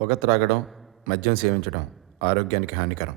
పొగ త్రాగడం, మద్యం సేవించడం ఆరోగ్యానికి హానికరం.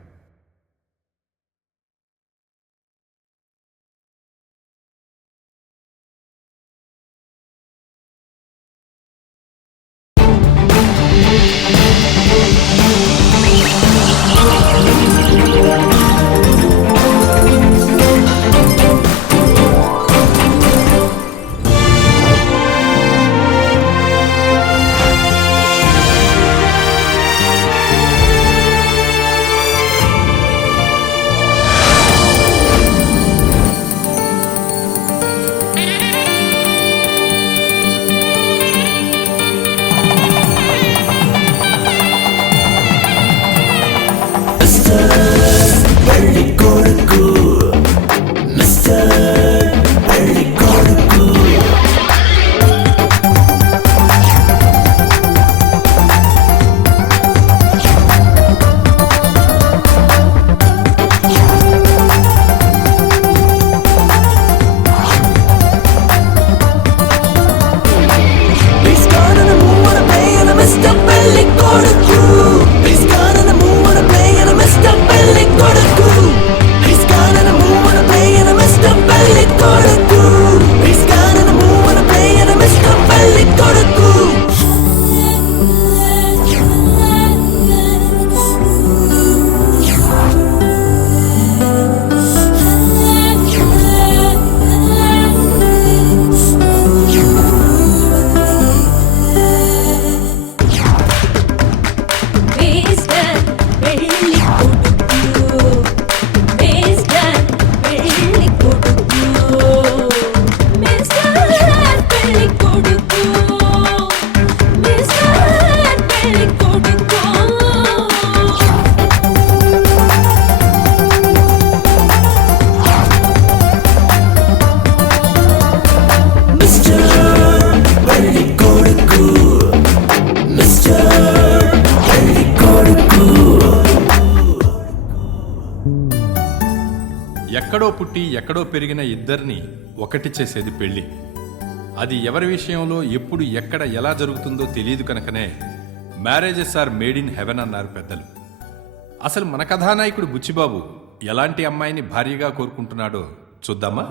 ఎక్కడో పుట్టి ఎక్కడో పెరిగిన ఇద్దరిని ఒకటి చేసేది పెళ్లి. అది ఎవరి విషయంలో ఎప్పుడు ఎక్కడ ఎలా జరుగుతుందో తెలియదు కనుకనే marriages are made in heaven అన్నారు పెద్దలు. అసలు మన కథానాయకుడు బుచ్చిబాబు ఎలాంటి అమ్మాయిని భార్యగా కోరుకుంటున్నాడో చూద్దామా?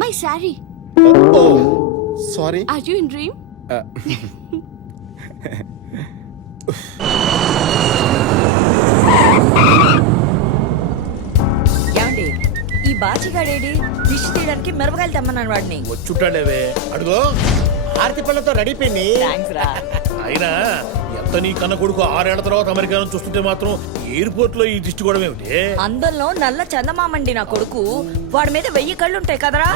My sorry. Sorry. Are you in dream? ఏమండి ఈ బాచిగాడేడి దిష్టి తీయడానికి మిరపకాయలు తెమ్మన్నాను వాడిని. వచ్చుంటాడేవే అడుగో ఆర్తి పళ్ళతో రెడీ పిన్ని. థ్యాంక్స్ రా. అయినా ఎంత నీ కన్న కొడుకు 6 ఏళ్ల తర్వాత అమెరికా నుంచి చూస్తుంటే మాత్రం ఎయిర్పోర్ట్ లో ఈ దిష్టి కూడా ఏమిటి? అందంలో నల్ల చందమామండి నా కొడుకు. వాడి మీద 1000 కళ్ళు ఉంటాయి కదరా.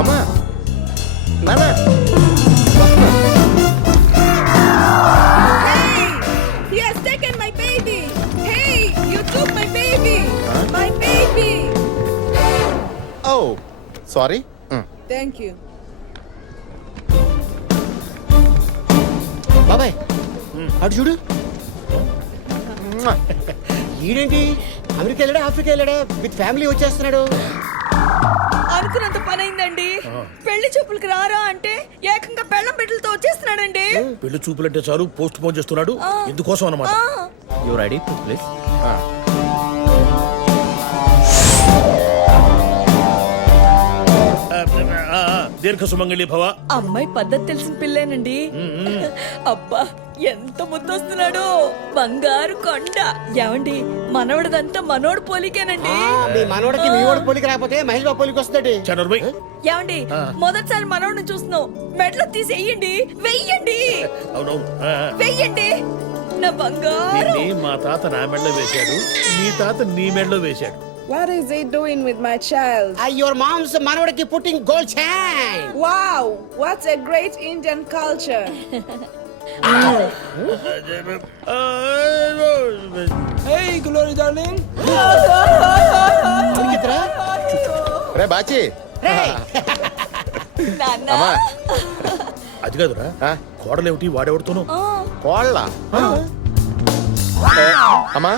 అమ్మా నాన్న He has taken my baby! Hey! You took my baby! My baby! Oh sorry. Thank you. బాబాయ్ అటు చూడు. ఈడేంటి అమెరికా వెళ్ళాడా ఆఫ్రికా వెళ్ళాడా విత్ ఫ్యామిలీ వచ్చేస్తున్నాడు. అనుకున్నంత పని అయిందండి. పెళ్లి చూపులకి రారా అంటే ఏకంగా పెళ్ళం బిడ్డలతో వచ్చేస్తున్నాడండి. పెళ్లి చూపులంటే చాలు పోస్ట్ పోన్ చేస్తున్నాడు. ఎందుకోసం అన్నమాట. You ready please. దీర్ఘ సుమంగళి భవ. అమ్మాయి పద్ధతి తెలిసిన పిల్లేనండి. అబ్బా ఎంత ముద్దొస్తున్నాడో, బంగారు కొండ. ఏమండి మనవడదంతా మనోడు పోలికేనండి. మీ మనోడికి మీ వాడి పోలికి రాకపోతే మహేష్ బాబు పోలికి వస్తాడు. చనర్భయ్ ఏమండి మొదటిసారి మనోడిని చూస్తున్నావు. మెడలో తీసేయండి. వెయ్యండి అవునవును. వెయ్యండి నా బంగారు. దీన్ని మా తాత నా మెడలో వేశాడు, నీ తాత నీ మెడలో వేశాడు. What is he doing with my child? Your moms మనోడికి putting gold chain. Wow! What a great Indian culture! రే బాచి. నాన్న అమ్మా అది కాదురా, కోడలేమిటి వాడెవడుతోనూ. కోళ్ళ. అమ్మా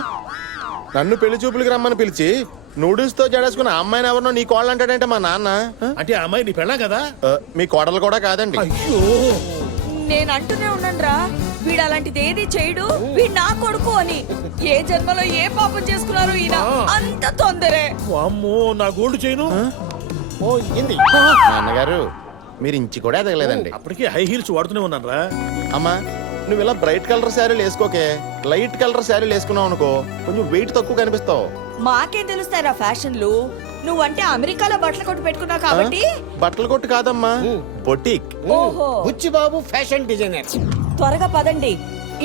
నన్ను పెళ్లి చూపులకి రమ్మని పిలిచి నూడిల్స్ తో జడేసుకున్న అమ్మాయిని ఎవరినో నీ కోళ్ళు అంటాడంటే మా నాన్న. అంటే ఆ అమ్మాయి నీ పెళ్ళా కదా? మీ కోడలు కూడా కాదండి. అయ్యో నేను అంటూనే ఉన్నానురా, వీడు అలాంటిది ఏది చేయడు, వీడు నా కొడుకు అని. ఏ జన్మలో ఏ పాపం చేసుకున్నారు ఈయన. అంత తొందరే. అమ్మో నా గోల్డ్ చైను. ఓ ఇంది. నాన్నగారు మీరు ఇంచి కూడా ఎదగలేదండి. అప్పటికే హై హీల్స్ వాడుతూనే ఉన్నాను రా. అమ్మా నువ్వు ఇలా బ్రైట్ కలర్ శారీలు వేసుకోకే, లైట్ కలర్ శారీలు వేసుకున్నావు అనుకో కొంచెం వెయిట్ తక్కువ కనిపిస్తావు. మాకే తెలుస్తారా ఫ్యాషన్లు. నువ్వంటే అమెరికాలో బట్టలు కొట్టు పెట్టుకున్నావు కాబట్టి. బట్టలు కొట్టు కాదమ్మా, బొటిక్. ఓహో బుచ్చి బాబు ఫ్యాషన్ డిజైనర్. త్వరగా పదండి,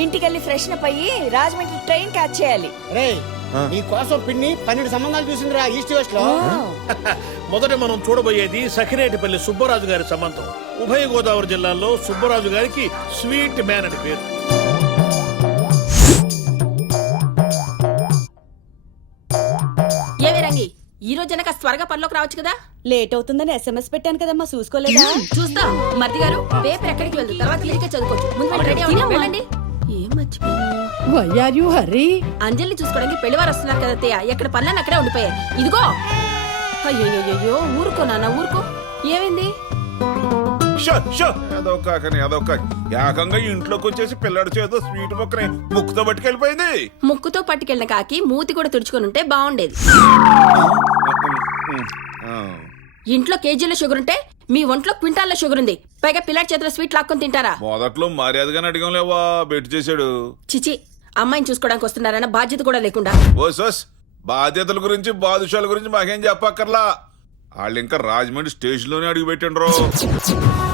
ఇంటికెళ్ళి ఫ్రెషన్ అప్ అయ్యి రాజమండ్రి ట్రైన్ క్యాచ్ చేయాలి. రే నీ కోసం పిన్ని 12 సంబంధాలు చూసిందిరా ఈస్ట్ వెస్ట్ లో. మొదట మనం చూడబోయేది సఖినేటిపల్లి సుబ్బరాజు గారి సంబంధం. ఉభయ గోదావరి జిల్లాల్లో సుబ్బరాజు గారికి స్వీట్ మ్యాన్ అని పేరు. ఏవే రంగి, ఈ రోజైనా కాస్త త్వరగా పనిలోకి రావచ్చు కదా. లేట్ అవుతుందని SMS పెట్టాను కదమ్మా, చూసుకోలేదా? చూస్తా. మరిది గారు పేపర్ ఎక్కడికి వెళ్దు, తర్వాత క్లియర్గా చదువుకోవచ్చు. ముందు మీరు రెడీ అవ్వండి, వెళ్ళండి. ఏం మర్చిపోయాను. Why are you hurry? అంజలిని చూసుకోవడానికి పెళ్లివారు వస్తున్నారు కదా అత్తయ్య. ఎక్కడ పనులను అక్కడే ఉండిపోయాయి. ఇదిగో. అయ్యో ఊరుకో నాన్న ఊరుకో. ఏమైంది? అదొక ఏకంగా ఇంట్లోకి వచ్చేసి పిల్లడి చేత స్వీట్ మొక్కని ముక్కుతో పట్టుకెళ్ళిపోయింది. ముక్కుతో పట్టుకెళ్ళిన కాకి మూతి కూడా తుడుచుకొని ఉంటే బాగుండేది. ఇంట్లో కేజీల షుగర్ ఉంటే మీ ఒంట్లో క్వింటాల్లో షుగర్ ఉంది. పైగా పిల్లాడి చేతిలో స్వీట్ లాక్కొని తింటారా? మొదట్లో మర్యాదగానే అడిగాం లేవా, బెట్ చేశాడు. చిచి, అమ్మాయిని చూసుకోవడానికి వస్తున్నారన్న బాధ్యత కూడా లేకుండా. ఓస్ బాధ్యతల గురించి బాదుషాల గురించి మాకేం చెప్పక్కర్లా. వాళ్ళు ఇంకా రాజమండ్రి స్టేషన్ లోనే అడుగు పెట్టండ్రు.